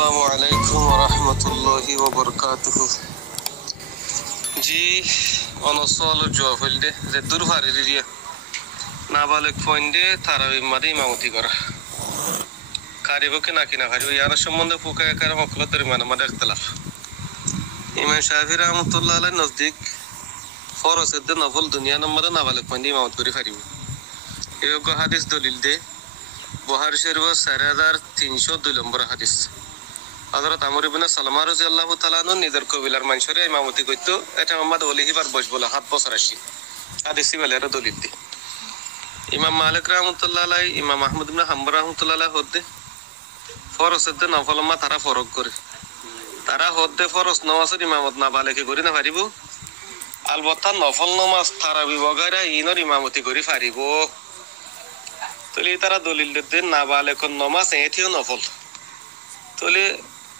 আসসালামু আলাইকুম ওয়া রাহমাতুল্লাহি ওয়া বারাকাতুহু। জি অনসল জফলদে যে দুরফারি রিয়া নাবালেক পয়েন্টে তারাবি মাদে ইমামতি করা কারিব কি না কিনা কারিব ইয়ার সম্বন্ধে ফুকায়ে কারাম অকলতের মানে মাদে ইখতিলাফ। ইমাম শাফি রাহমাতুল্লাহ আলাইহি নজদিক ফরজের দে নফল দুনিয়া নম্বরে নাবালেক পয়েন্টে ইমামত করে পারিব। এই হাদিস দলিল দে বুখারী শরীফ 4302 নম্বর হাদিস। হযরত আমর ইবনে সালমা রাদিয়াল্লাহু তাআলা আনহু নিজের কবিলার মানুষের ইমামতি করতো। এটা মোহাম্মদ ওলিহি বার বয়স বলে 7 বছর আসি হাদিসি বলের দলিল দি। ইমাম মালিক রাহমাতুল্লাহ আলাইহি ইমাম আহমদ ইবনে হাম্বল রাহমাতুল্লাহ আলাইহি হদ্দে ফরজের দে নফল মা তারা ফরক করে তারা হদ্দে ফরজ নামাজের ইমামত না বালেকে করি না পারিব। আলবত্তা নফল নামাজ তারাবি বগাইরা ইনর ইমামতি করি পারিব। তলে তারা দলিল দে না বালেকন নামাজ এথিও নফল তলে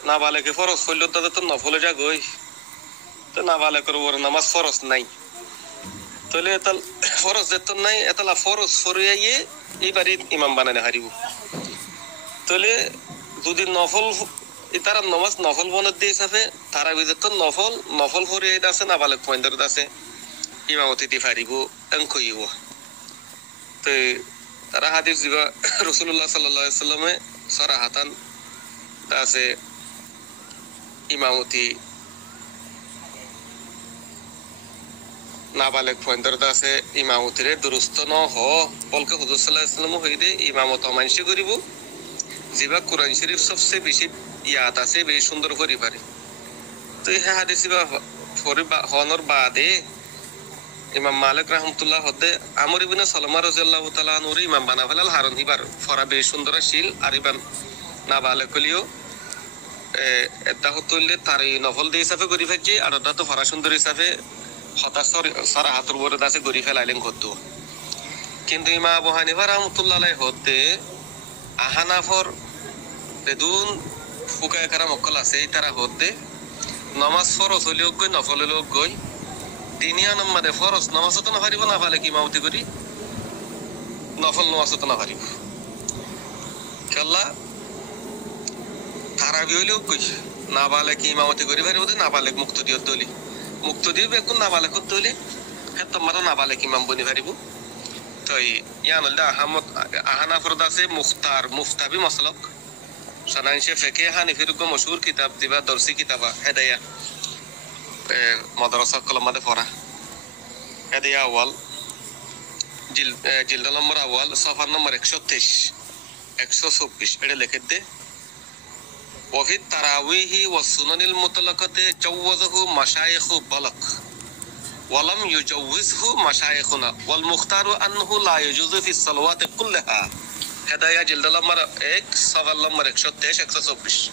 না বালেকে ফরজ হইল তাদের তো নফলে যা গই তো না বালেকের উপর নামাজ ফরজ নাই তলে এতাল ফরজ যেত নাই এতালা ফরজ ফরিয়ে এইবারে ইমাম বানানে হারিব। তলে যদি নফল তারা নামাজ নফল বনের দিয়ে হিসাবে তারা বিজত নফল নফল ফরিয়ে আছে না বালেক পয়েন্টার আছে ইমামতি দি ফারিব অঙ্কইব। তো তারা হাদিস দিবা রাসূলুল্লাহ সাল্লাল্লাহু আলাইহি ওয়াসাল্লামে সরাহাতান আছে ইমামতি নাবালেক পয়েন্টার আছে ইমামতিরে দুরুস্ত ন হ বলকে হুজুর সাল্লাল্লাহু আলাইহি ওয়াসাল্লাম হইদে ইমামত অমানসি করিব জিবা কোরআন শরীফ সবচেয়ে বেশি ইয়াত আছে বেশি সুন্দর করি পারে। তো এই হাদিস বা ফরিবা হনর বাদে ইমাম মালিক রাহমাতুল্লাহ হদে আমর ইবনে সালমা রাদিয়াল্লাহু তাআলা আনহু ইমাম বানা ফেলাল হারন হিবার ফরা বেশি সুন্দর শিল আর ইবান নাবালেক লিও এটা হতলে তার নফল দিয়ে হিসাবে করি ফেলছি আর ওটা তো ফরা সুন্দর হিসাবে হতাশর সারা হাতুর বরে দাসে করি ফেলাইলেন করতো। কিন্তু ইমাম আবু হানিফা রাহমাতুল্লাহ আলাইহি হতে আহানাফর বেদুন ফুকায়ে কারাম অকল আছে তারা হতে নামাজ ফরজ হইলেও গই নফল হইলেও গই তিনিয়া নম্বরে ফরজ নামাজ তো না পারিব না পালে কি ইমামতি করি নফল নামাজ তো না পারিব খেলা তারাবি হইলেও কই না বালে কি ইমামতি করি পারিব না বালে মুক্তদিয়ত দলি মুক্তদিয় বেকুন না বালে কত দলি হেত মারো না বালে কি ইমাম বনি পারিব। তো ইয়ানলদা আহমদ আহানাফর দাসে মুখতার মুফতাবি মাসলক সানানশে ফিকহ হানিফির কো মশহুর কিতাব দিবা দরসি কিতাবা হেদায়া মাদ্রাসা কলমাতে পড়া হেদায়া আওয়াল জিলদ নম্বর আওয়াল সফা নম্বর 123 124 এটা লিখে দে وفي التراويح والسنن المطلقة جوزه مشايخ بلق ولم يجوزه مشايخنا والمختار أنه لا يجوز في الصلوات كلها. هدايا جلد نمبر 1 صفحة نمبر 123 124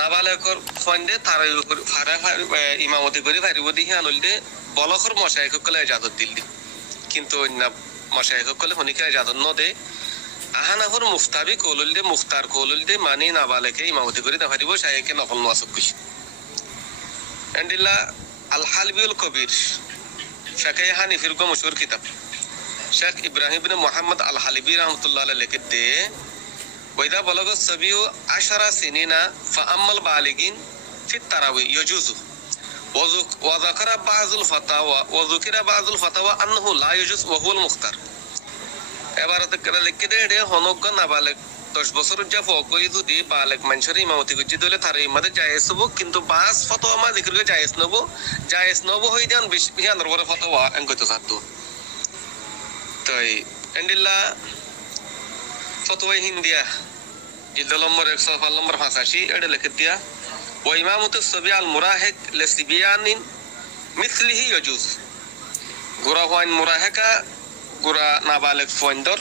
নাবালেকর ফন্ডে তারাবি ফারা ইমামতি করে ফারিব দিহি আনলদে বলখর মশাইখ কলে ইজাজত দিল্লি কিন্তু অন্য মশাইখ কলে হনিকে ইজাজত ন দে আহানাফর মুফতাবি কৌলুল দে মুখতার কৌলুল দে মানি নাবালেকে ইমামতি করে না ফারিব শাইখে নফল নামাজ কই এন্ডিলা আল হালবিউল কবির ফিকহ হানিফির কো মশহুর কিতাব শেখ ইব্রাহিম ইবনে মুহাম্মদ আল হালিবি রাহমাতুল্লাহ আলাইহি লিখতে ওইদা বলগ সবিউ 10 সিনিনা ফাআমাল বালিগিন ফি তারাবি ইয়াজুজু ওয়া যাকারা বাযুল ফাতাওয়া ওয়া যুকিরা বাযুল ফাতাওয়া আনহু লা ইয়াজুজ ওয়া হুয়াল মুখতার। এবারে করে লিখে দে হনক না বালেক 10 বছর যা ফকই যদি বালেক মানুষের ইমামতি করতে দিলে তার ইমামতে জায়েজ হবো কিন্তু বাস ফতোয়া মা জিকির করে জায়েজ নব হই দেন 20 নম্বর পরে ফতোয়া আঙ্কতো সাতু। তাই এন্ডিল্লা ফতোয়া হিন্দিয়া জিলদ নম্বর 100 নম্বর 85 এটা লিখে দিয়া ওয়া ইমামতু সাবি আল মুরাহিক লিসবিয়ানিন মিসলিহি ইয়াজুজ গুরা ওয়ান মুরাহিকা গুরা নাবালেক ফন্ডর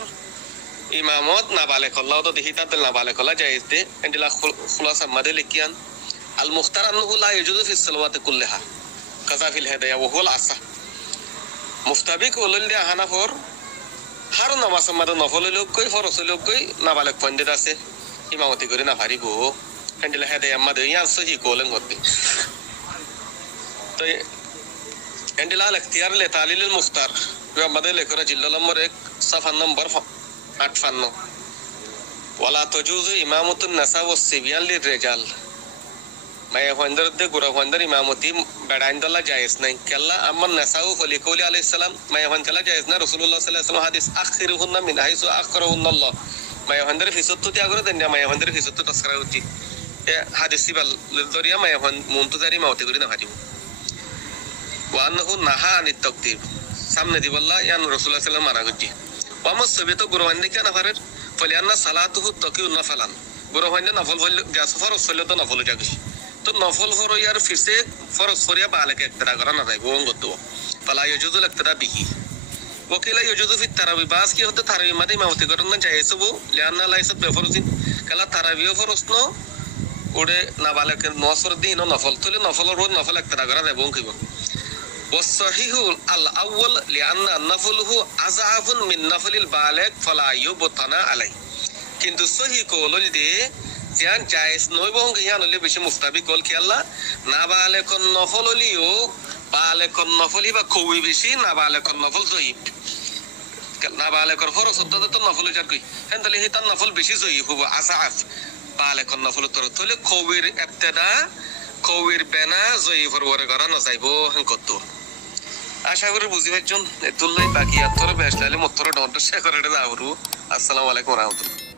ইমামত নাবালেক আল্লাহ তো দেহিতা দল নাবালেক আল্লাহ জায়েজ দে এন্ডিলা খুলাসা মাদে লিখিয়ান আল মুখতার আনহু লা ইয়াজুজু ফি সালাওয়াতি কুল্লাহা কাযা ফিল হিদায়া ওয়া হুয়াল আসা। মুফতাবি কৌলুল দে আহানাফর হার নামাজ মাদে নফল লোক কই ফরজ লোক কই নাবালেক ফন্ডে আছে ইমামতি করে না পারিব এন্ডিলা হিদায়া মাদে ইয়ান সহি কৌলেন গতি। তো এন্ডিলা আল ইখতিয়ার লে তালিলুল মুখতার আমাদের লেখরা জিল্লা নম্বর 1 সাফা নম্বর 58 ওয়ালা তাজুজু ইমামাতুন নাসা ওয়াস সিবিয়ান লিররিজাল মায়া হন্দার দে গুরা হন্দার ইমামতি বেড়াইন দলা জায়েজ নাই কেল্লা আম্মান নাসাউ ফলি কওলি আলাইহিস সালাম মায়া হন কেলা জায়েজ না রাসূলুল্লাহ সাল্লাল্লাহু আলাইহি ওয়াসাল্লাম হাদিস আখিরুহুন্না মিন হাইসু আখরাহুন্না আল্লাহ মায়া হন্দার ফিসত্তু তি আগরে দেন মায়া হন্দার ফিসত্তু তসকরা উতি এ হাদিস বাল দরিয়া মায়া হন মুনতাজারি মাওতে করি না হাদিব ওয়া আনহু নাহা আনিত তাকদিব সামনে দি বললা ইয়ান রাসূলুল্লাহ সাল্লাল্লাহু আলাইহি ওয়াসাল্লাম মানা গজি ওয়া মাসবিত গুরা হন্দি কেন ফারের ফলি আন্না সালাতুহু তাকিউ নাফালান গুরা হন্দি নফল ফল গাস ফরজ ফলে তো নফল জাগিস তো নফল ফরয়ার ফিসে ফরজ ফরিয়া বালেকে ইক্তদা করা না যাইব ওঙ্গত ফালা ইয়াজুজুল ইক্তদা বিহি ওকিলা ইয়াজুজু ফি তারাবি বাস কি হতে তারাবি মাদি মাউতি করন না জায়েজু লিআন্না লাইসাত বেফরজিন কালা তারাবি ফরজ ন ওড়ে না বালেকে নসর দিন নফল তুলে নফলের রোজ নফল ইক্তদা করা যাইব ওঙ্কিব والصحيح الأول لأن نفله أضعف من نفل البالغ فلا يبطن عليه কিন্তু সহি কওল দে জিয়ান জায়েজ নয় বং ইয়ান হলে বেশি মুফতাবি কল কি আল্লাহ না বালে কোন নফল হলিও বালে কোন নফলি বা কই বেশি না বালে কোন নফল জয়ীব না বালে কর ফরজ তো নফল যার কই হেন তাহলে হিতান নফল বেশি জয়ীব হবো আসাফ বালে কোন নফল তোর তাহলে কবির ইবতিদা কবির বেনা জয়ীবর ওরে করা না যাইবো হেন কত আশা করি বুঝি পাইছুন এতুল্লাই বাকি আর তোর বেশ লাইলে মত্তর ডন্ট শেয়ার করে দাও আসসালামু আলাইকুম ওয়া রাহমাতুল্লাহ।